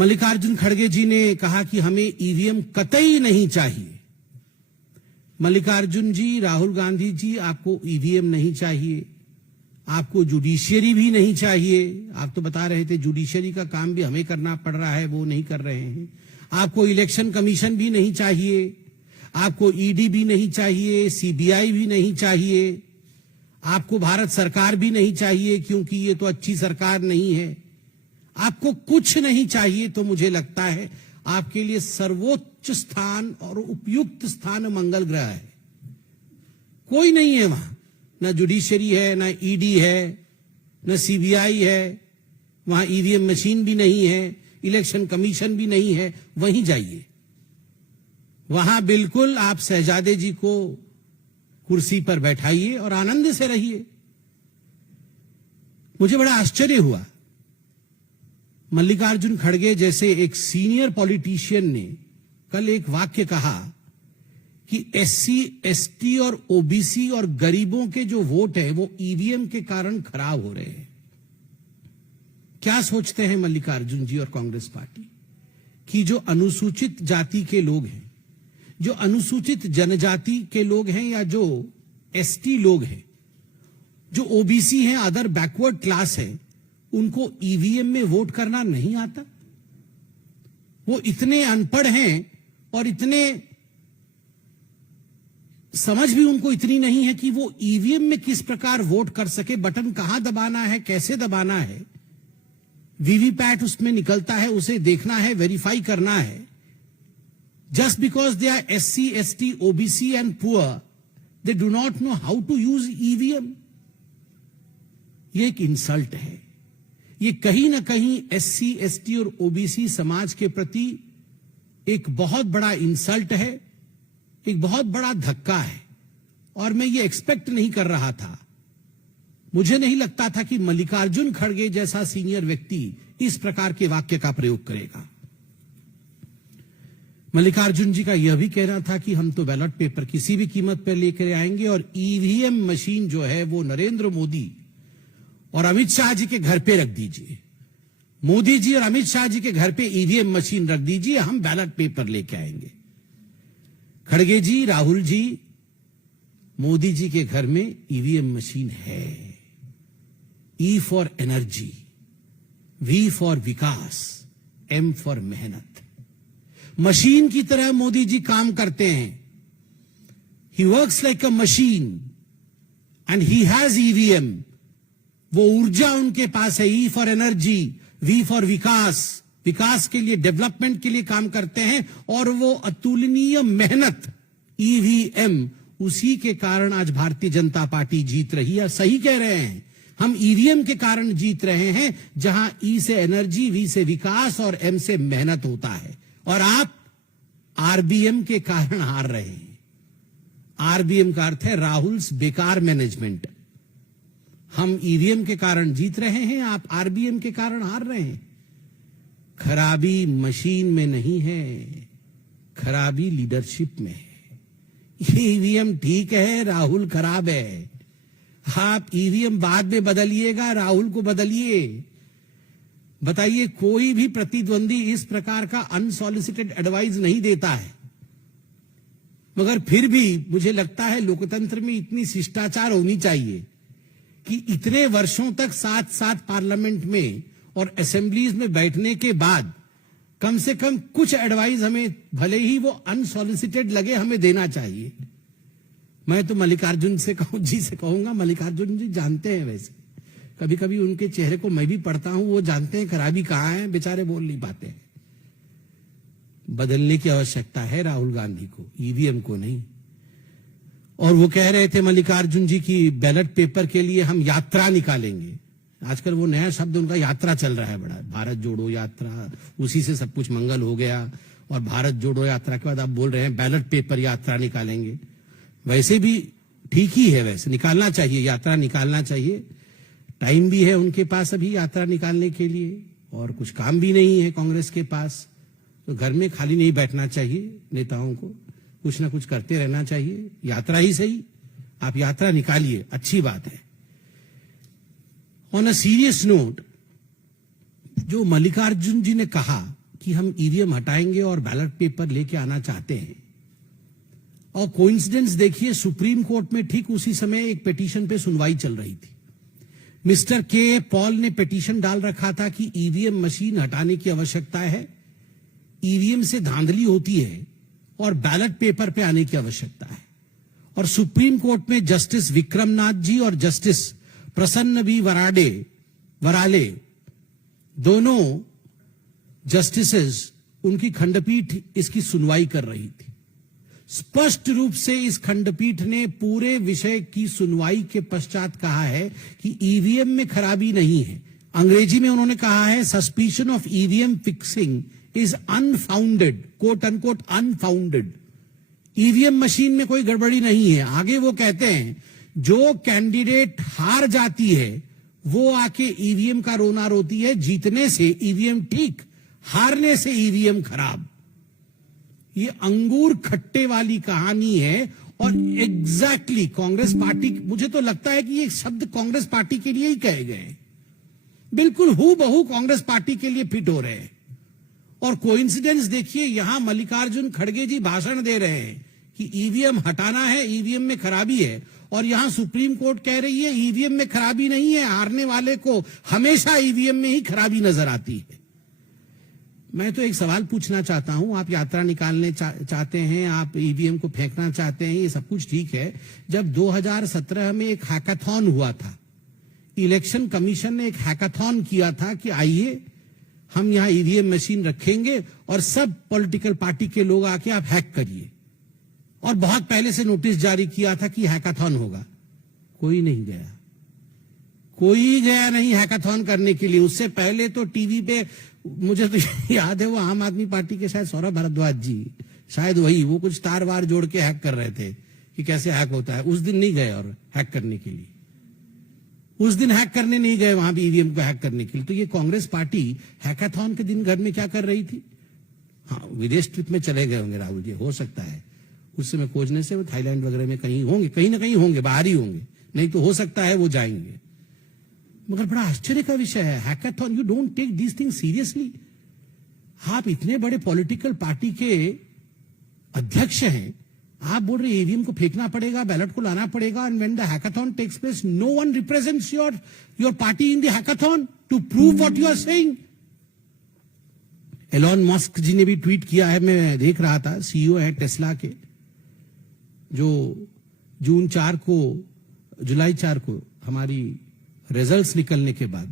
मल्लिकार्जुन खड़गे जी ने कहा कि हमें ईवीएम कतई नहीं चाहिए। मल्लिकार्जुन जी, राहुल गांधी जी, आपको ईवीएम नहीं चाहिए, आपको जुडिशियरी भी नहीं चाहिए। आप तो बता रहे थे जुडिशियरी का काम भी हमें करना पड़ रहा है, वो नहीं कर रहे हैं। आपको इलेक्शन कमीशन भी नहीं चाहिए, आपको ईडी भी नहीं चाहिए, सीबीआई भी नहीं चाहिए, आपको भारत सरकार भी नहीं चाहिए क्योंकि ये तो अच्छी सरकार नहीं है। आपको कुछ नहीं चाहिए। तो मुझे लगता है आपके लिए सर्वोच्च स्थान और उपयुक्त स्थान मंगल ग्रह है। कोई नहीं है वहां, ना जुडिशियरी है, ना ईडी है, ना सीबीआई है, वहां ईवीएम मशीन भी नहीं है, इलेक्शन कमीशन भी नहीं है। वहीं जाइए, वहां बिल्कुल आप शहजादे जी को कुर्सी पर बैठाइए और आनंद से रहिए। मुझे बड़ा आश्चर्य हुआ, मल्लिकार्जुन खड़गे जैसे एक सीनियर पॉलिटिशियन ने कल एक वाक्य कहा कि एससी, एसटी और ओबीसी और गरीबों के जो वोट है वो ईवीएम के कारण खराब हो रहे हैं। क्या सोचते हैं मल्लिकार्जुन जी और कांग्रेस पार्टी कि जो अनुसूचित जाति के लोग हैं, जो अनुसूचित जनजाति के लोग हैं, या जो एसटी लोग हैं, जो ओबीसी हैं, अदर बैकवर्ड क्लास है, उनको ईवीएम में वोट करना नहीं आता? वो इतने अनपढ़ हैं और इतने समझ भी उनको इतनी नहीं है कि वो ईवीएम में किस प्रकार वोट कर सके, बटन कहां दबाना है, कैसे दबाना है, वीवीपैट उसमें निकलता है, उसे देखना है, वेरीफाई करना है। Just because they are SC, ST, OBC and poor, they do not know how to use EVM. ये एक इंसल्ट है। ये कहीं ना कहीं एससी, एसटी और ओबीसी समाज के प्रति एक बहुत बड़ा इंसल्ट है, एक बहुत बड़ा धक्का है। और मैं ये एक्सपेक्ट नहीं कर रहा था। मुझे नहीं लगता था कि मल्लिकार्जुन खड़गे जैसा सीनियर व्यक्ति इस प्रकार के वाक्य का प्रयोग करेगा। मल्लिकार्जुन जी का यह भी कहना था कि हम तो बैलेट पेपर किसी भी कीमत पर लेकर आएंगे और ईवीएम मशीन जो है वो नरेंद्र मोदी और अमित शाह जी के घर पे रख दीजिए। मोदी जी और अमित शाह जी के घर पे ईवीएम मशीन रख दीजिए, हम बैलेट पेपर लेके आएंगे। खड़गे जी, राहुल जी, मोदी जी के घर में ईवीएम मशीन है। E for energy, V for vikas, M for mehnat. Machine की तरह मोदी जी काम करते हैं। He works like a machine and he has EVM. वो ऊर्जा उनके पास है। E for energy, V for vikas, विकास के लिए, डेवलपमेंट के लिए काम करते हैं। और वो अतुलनीय मेहनत, ईवीएम, उसी के कारण आज भारतीय जनता पार्टी जीत रही है। सही कह रहे हैं, हम ईवीएम के कारण जीत रहे हैं, जहां ई से एनर्जी, वी से विकास और एम से मेहनत होता है। और आप आरबीएम के कारण हार रहे हैं। आरबीएम का अर्थ है राहुल्स बेकार मैनेजमेंट। हम ईवीएम के कारण जीत रहे हैं, आप आरबीएम के कारण हार रहे हैं। खराबी मशीन में नहीं है, खराबी लीडरशिप में है। ये ईवीएम ठीक है, राहुल खराब है। आप ईवीएम बाद में बदलिएगा, राहुल को बदलिए। बताइए, कोई भी प्रतिद्वंदी इस प्रकार का अनसॉलिसिटेड एडवाइस नहीं देता है। मगर फिर भी मुझे लगता है लोकतंत्र में इतनी शिष्टाचार होनी चाहिए कि इतने वर्षों तक साथ साथ पार्लियामेंट में और असेंबलीज में बैठने के बाद कम से कम कुछ एडवाइस हमें, भले ही वो अनसॉलिसिटेड लगे, हमें देना चाहिए। मैं तो मल्लिकार्जुन से कहूंगा, मल्लिकार्जुन जी जानते हैं, वैसे कभी कभी उनके चेहरे को मैं भी पढ़ता हूं, वो जानते हैं खराबी कहां है, बेचारे बोल नहीं पाते हैं। बदलने की आवश्यकता है राहुल गांधी को, ईवीएम को नहीं। और वो कह रहे थे मल्लिकार्जुन जी की बैलेट पेपर के लिए हम यात्रा निकालेंगे। आजकल वो नया शब्द उनका यात्रा चल रहा है बड़ा, भारत जोड़ो यात्रा, उसी से सब कुछ मंगल हो गया। और भारत जोड़ो यात्रा के बाद आप बोल रहे हैं बैलेट पेपर यात्रा निकालेंगे। वैसे भी ठीक ही है, वैसे निकालना चाहिए, यात्रा निकालना चाहिए। टाइम भी है उनके पास अभी यात्रा निकालने के लिए, और कुछ काम भी नहीं है कांग्रेस के पास। तो घर में खाली नहीं बैठना चाहिए, नेताओं को कुछ ना कुछ करते रहना चाहिए। यात्रा ही सही, आप यात्रा निकालिए, अच्छी बात है। ऑन अ सीरियस नोट, जो मल्लिकार्जुन जी ने कहा कि हम ईवीएम हटाएंगे और बैलेट पेपर लेके आना चाहते हैं। और कोइंसिडेंस देखिए, सुप्रीम कोर्ट में ठीक उसी समय एक पिटीशन पे सुनवाई चल रही थी। मिस्टर के पॉल ने पिटीशन डाल रखा था कि ईवीएम मशीन हटाने की आवश्यकता है, ईवीएम से धांधली होती है और बैलेट पेपर पे आने की आवश्यकता है। और सुप्रीम कोर्ट में जस्टिस विक्रमनाथ जी और जस्टिस प्रसन्न बी वराले दोनों जस्टिसेस, उनकी खंडपीठ इसकी सुनवाई कर रही थी। स्पष्ट रूप से इस खंडपीठ ने पूरे विषय की सुनवाई के पश्चात कहा है कि ईवीएम में खराबी नहीं है। अंग्रेजी में उन्होंने कहा है, suspicion of EVM fixing is unfounded, quote unquote unfounded. EVM machine में कोई गड़बड़ी नहीं है। आगे वो कहते हैं, जो कैंडिडेट हार जाती है वो आके ईवीएम का रोना रोती है, जीतने से ईवीएम ठीक, हारने से ईवीएम खराब। ये अंगूर खट्टे वाली कहानी है। और एग्जैक्टली कांग्रेस पार्टी, मुझे तो लगता है कि ये शब्द कांग्रेस पार्टी के लिए ही कहे गए, बिल्कुल हूबहू कांग्रेस पार्टी के लिए फिट हो रहे हैं। और कोइंसिडेंस देखिए, यहां मल्लिकार्जुन खड़गे जी भाषण दे रहे हैं कि ईवीएम हटाना है, ईवीएम में खराबी है, और यहां सुप्रीम कोर्ट कह रही है ईवीएम में खराबी नहीं है, हारने वाले को हमेशा ईवीएम में ही खराबी नजर आती है। मैं तो एक सवाल पूछना चाहता हूं, आप यात्रा निकालने चाहते हैं, आप ईवीएम को फेंकना चाहते हैं, ये सब कुछ ठीक है। जब 2017 में एक हैकाथॉन हुआ था, इलेक्शन कमीशन ने एक हैकाथॉन किया था कि आइए हम यहां ईवीएम मशीन रखेंगे और सब पॉलिटिकल पार्टी के लोग आके आप हैक करिए, और बहुत पहले से नोटिस जारी किया था कि हैकाथॉन होगा। कोई नहीं गया, कोई गया नहीं हैकाथॉन करने के लिए। उससे पहले तो टीवी पे, मुझे तो याद है, वो आम आदमी पार्टी के शायद सौरभ भारद्वाज जी, शायद वही, वो कुछ तार वार जोड़ के हैक कर रहे थे कि कैसे हैक होता है। उस दिन नहीं गए और हैक करने के लिए, उस दिन हैक करने नहीं गए वहां भी ईवीएम को हैक करने के लिए। तो ये कांग्रेस पार्टी हैकाथॉन के दिन घर में क्या कर रही थी? हाँ, विदेश ट्रिप में चले गए होंगे राहुल जी, हो सकता है उस समय खोजने से वो थाईलैंड वगैरह में कहीं होंगे, कहीं ना कहीं होंगे, बाहर ही होंगे, नहीं तो हो सकता है वो जाएंगे। मगर बड़ा आश्चर्य का विषय है, hackathon, you don't take this thing seriously. आप इतने बड़े पॉलिटिकल पार्टी के अध्यक्ष हैं, आप बोल रहे ईवीएम को फेंकना पड़ेगा, बैलेट को लाना पड़ेगा, and when the hackathon takes place no one represents your party in the hackathon to prove what you are saying. Elon Musk ji ने भी ट्वीट किया है, मैं देख रहा था, सीईओ है टेस्ला के, जो जुलाई 4 को हमारी रिजल्ट्स निकलने के बाद,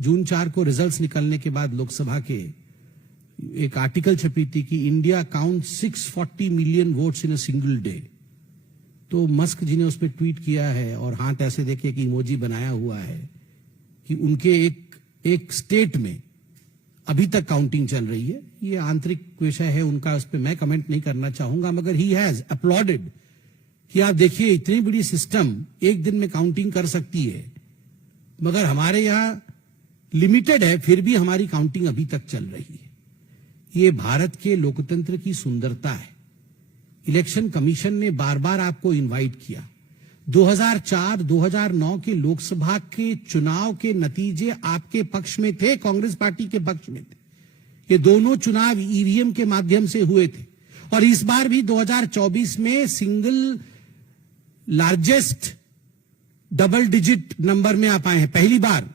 जून 4 को रिजल्ट्स निकलने के बाद लोकसभा के एक आर्टिकल छपी थी कि India count 640 million votes in a single day. तो मस्क जी ने उस पर ट्वीट किया है और हाथ ऐसे देखिए कि इमोजी बनाया हुआ है कि उनके एक स्टेट में अभी तक काउंटिंग चल रही है। ये आंतरिक विषय है उनका, उस पर मैं कमेंट नहीं करना चाहूंगा, मगर ही हैज अपलॉडेड कि आप देखिए इतनी बड़ी सिस्टम एक दिन में काउंटिंग कर सकती है, मगर हमारे यहां लिमिटेड है, फिर भी हमारी काउंटिंग अभी तक चल रही है। ये भारत के लोकतंत्र की सुंदरता है। इलेक्शन कमीशन ने बार बार आपको इनवाइट किया। 2004-2009 के लोकसभा के चुनाव के नतीजे आपके पक्ष में थे, कांग्रेस पार्टी के पक्ष में थे। ये दोनों चुनाव ईवीएम के माध्यम से हुए थे, और इस बार भी 2024 में single largest double digit number में आप आए हैं, पहली बार।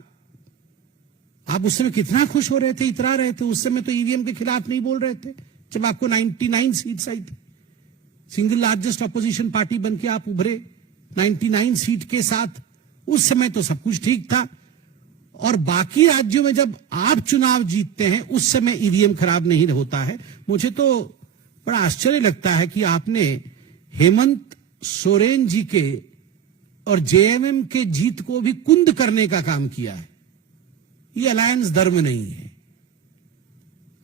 आप उस समय कितना खुश हो रहे थे, इतरा रहे थे, उस समय तो ईवीएम के खिलाफ नहीं बोल रहे थे, जब आपको 99 सीट्स आई थी। सिंगल लार्जेस्ट अपोजिशन पार्टी बन के आप उभरे 99 सीट के साथ, उस समय तो सब कुछ ठीक था। और बाकी राज्यों में जब आप चुनाव जीतते हैं, उस समय ईवीएम खराब नहीं होता है। मुझे तो बड़ा आश्चर्य लगता है कि आपने हेमंत सोरेन जी के और जेएमएम के जीत को भी कुंद करने का काम किया है। ये अलायंस धर्म नहीं है।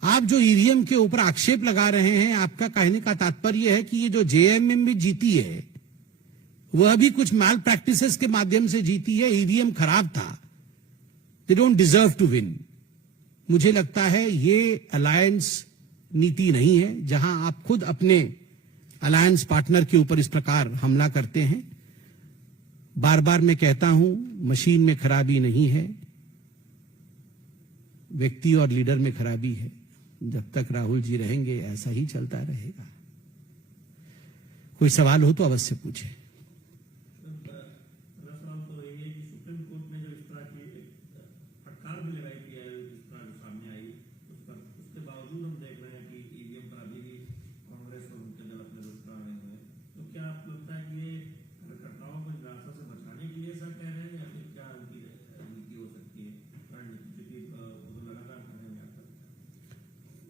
आप जो ईवीएम के ऊपर आक्षेप लगा रहे हैं, आपका कहने का तात्पर्य है कि ये जो जेएमएम भी जीती है, वह भी कुछ मैल प्रैक्टिसेस के माध्यम से जीती है, ईवीएम खराब था, they don't deserve to win. मुझे लगता है ये अलायंस नीति नहीं है, जहां आप खुद अपने अलायंस पार्टनर के ऊपर इस प्रकार हमला करते हैं। बार बार मैं कहता हूं, मशीन में खराबी नहीं है, व्यक्ति और लीडर में खराबी है। जब तक राहुल जी रहेंगे ऐसा ही चलता रहेगा। कोई सवाल हो तो अवश्य पूछे।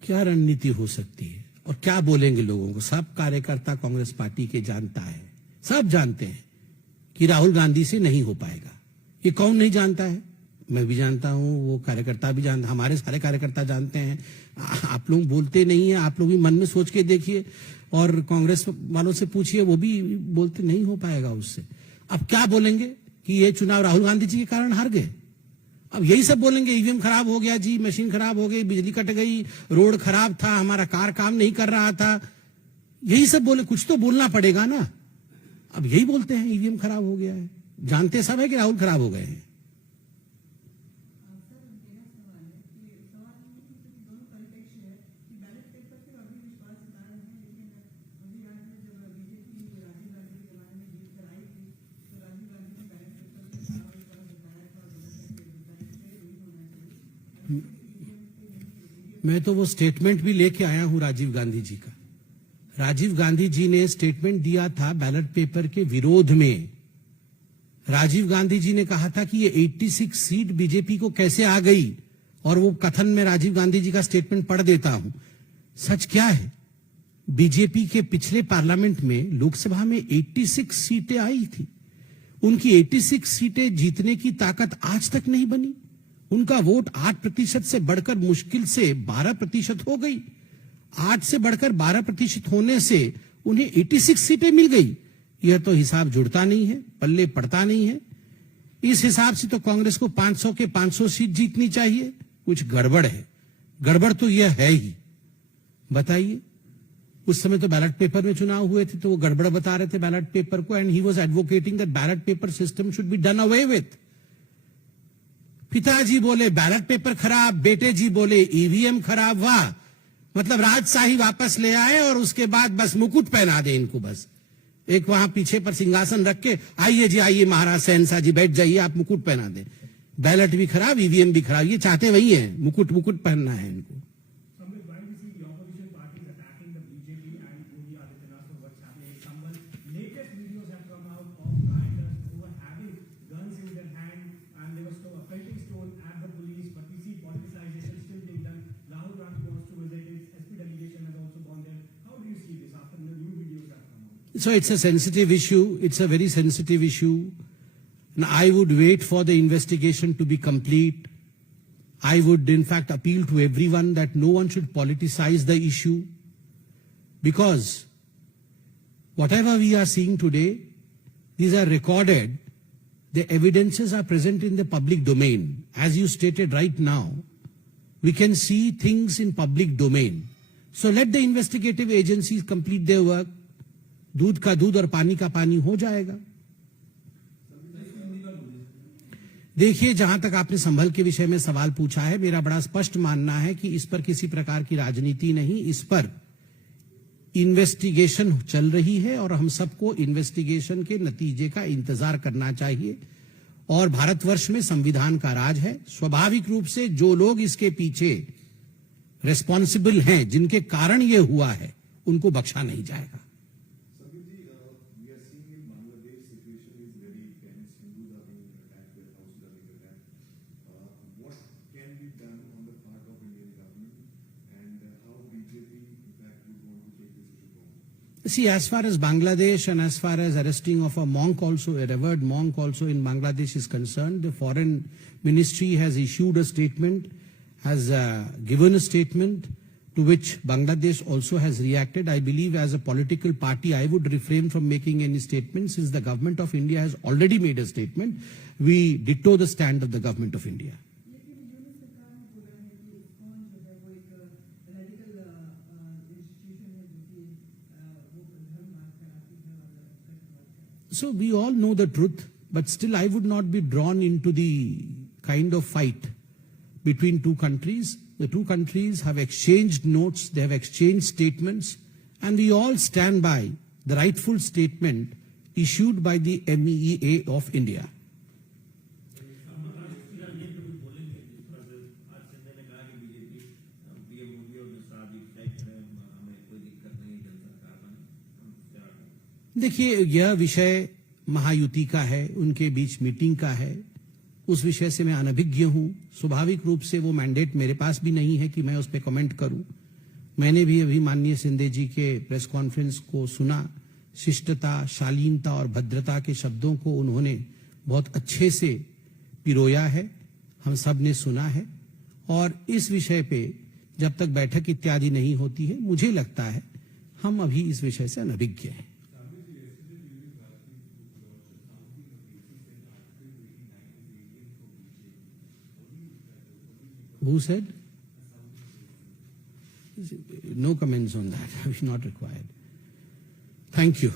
क्या रणनीति हो सकती है और क्या बोलेंगे लोगों को? सब कार्यकर्ता कांग्रेस पार्टी के जानता है, सब जानते हैं कि राहुल गांधी से नहीं हो पाएगा। ये कौन नहीं जानता है? मैं भी जानता हूं, वो कार्यकर्ता भी जानता, हमारे सारे कार्यकर्ता जानते हैं। आप लोग बोलते नहीं है, आप लोग भी मन में सोच के देखिए और कांग्रेस वालों से पूछिए, वो भी बोलते नहीं हो पाएगा उससे। अब क्या बोलेंगे कि ये चुनाव राहुल गांधी जी के कारण हार गए? अब यही सब बोलेंगे, ईवीएम खराब हो गया जी, मशीन खराब हो गई, बिजली कट गई, रोड खराब था, हमारा कार काम नहीं कर रहा था, यही सब बोले। कुछ तो बोलना पड़ेगा ना। अब यही बोलते हैं ईवीएम खराब हो गया है, जानते सब है कि राहुल खराब हो गए हैं। मैं तो वो स्टेटमेंट भी लेके आया हूं राजीव गांधी जी का। राजीव गांधी जी ने स्टेटमेंट दिया था बैलेट पेपर के विरोध में। राजीव गांधी जी ने कहा था कि ये 86 सीट बीजेपी को कैसे आ गई, और वो कथन में राजीव गांधी जी का स्टेटमेंट पढ़ देता हूं। सच क्या है? बीजेपी के पिछले पार्लियामेंट में लोकसभा में 86 सीटें आई थी। उनकी 86 सीटें जीतने की ताकत आज तक नहीं बनी। उनका वोट 8% से बढ़कर मुश्किल से 12% हो गई। 8 से बढ़कर 12% होने से उन्हें 86 सीटें मिल गई। यह तो हिसाब जुड़ता नहीं है, पल्ले पड़ता नहीं है। इस हिसाब से तो कांग्रेस को 500 के 500 सीट जीतनी चाहिए। कुछ गड़बड़ है। गड़बड़ तो यह है ही। बताइए, उस समय तो बैलेट पेपर में चुनाव हुए थे तो वो गड़बड़ बता रहे थे बैलेट पेपर को, and he was advocating that ballot paper system should be done away with. पिताजी बोले बैलेट पेपर खराब, बेटे जी बोले ईवीएम खराब। वाह, मतलब राजशाही वापस ले आए और उसके बाद बस मुकुट पहना दे इनको। बस एक वहां पीछे पर सिंहासन रख के, आइए जी आइए महाराज शहनशाह जी बैठ जाइए, आप मुकुट पहना दें। बैलेट भी खराब, ईवीएम भी खराब, ये चाहते वही है, मुकुट मुकुट पहनना है इनको। So it's a sensitive issue. It's a very sensitive issue. And I would wait for the investigation to be complete. I would in fact appeal to everyone that no one should politicize the issue, because whatever we are seeing today, these are recorded. The evidences are present in the public domain. As you stated right now, we can see things in public domain. So let the investigative agencies complete their work. दूध का दूध और पानी का पानी हो जाएगा। देखिए, जहां तक आपने संभल के विषय में सवाल पूछा है, मेरा बड़ा स्पष्ट मानना है कि इस पर किसी प्रकार की राजनीति नहीं, इस पर इन्वेस्टिगेशन चल रही है और हम सबको इन्वेस्टिगेशन के नतीजे का इंतजार करना चाहिए। और भारतवर्ष में संविधान का राज है। स्वाभाविक रूप से जो लोग इसके पीछे रिस्पॉन्सिबल हैं, जिनके कारण ये हुआ है, उनको बख्शा नहीं जाएगा। See, as far as Bangladesh and as far as arresting of a monk also, a revered monk also in Bangladesh is concerned, the foreign ministry has issued a statement, has given a statement to which Bangladesh also has reacted. I believe as a political party, I would refrain from making any statement since the government of India has already made a statement. We ditto the stand of the government of India. So we all know the truth, but still I would not be drawn into the kind of fight between two countries. the two countries have exchanged notes, they have exchanged statements, and we all stand by the rightful statement issued by the MEEA of India. देखिए, यह विषय महायुति का है, उनके बीच meeting का है, उस विषय से मैं अनभिज्ञ हूं। स्वाभाविक रूप से वो मैंडेट मेरे पास भी नहीं है कि मैं उस पर कमेंट करूं। मैंने भी अभी माननीय शिंदे जी के प्रेस कॉन्फ्रेंस को सुना। शिष्टता, शालीनता और भद्रता के शब्दों को उन्होंने बहुत अच्छे से पिरोया है, हम सब ने सुना है। और इस विषय पे जब तक बैठक इत्यादि नहीं होती है, मुझे लगता है हम अभी इस विषय से अनभिज्ञ हैं। Who said? No comments on that. Not required. Thank you.